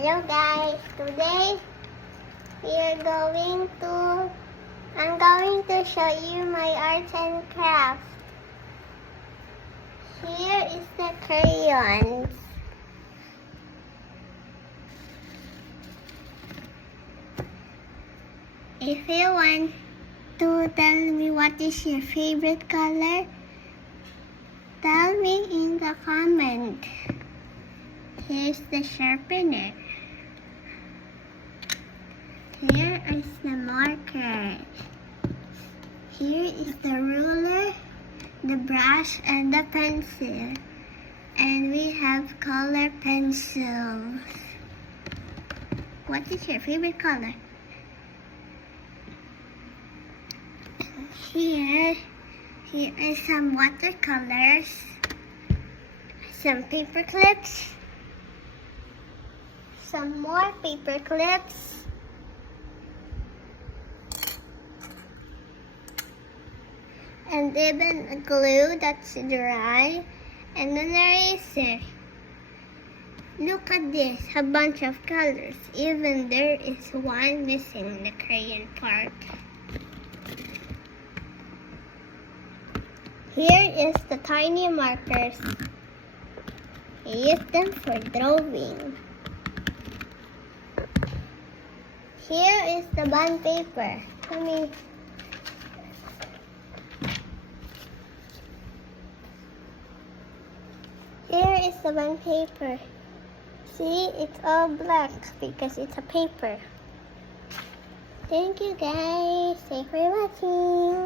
Hello guys, today I'm going to show you my arts and crafts. Here is the crayons. If you want to tell me what is your favorite color, tell me in the comment. Here's the sharpener. Here is the marker. Here is the ruler, the brush, and the pencil. And we have color pencils. What is your favorite color? Here is some watercolors, some paper clips, some more paper clips, and even a glue that's dry, and an eraser. Look at this, a bunch of colors. Even there is one missing, the crayon part. Here is the tiny markers. I use them for drawing. Here is the bond paper. Here is the bond paper. See, it's all black because it's a paper. Thank you guys. Thanks for watching.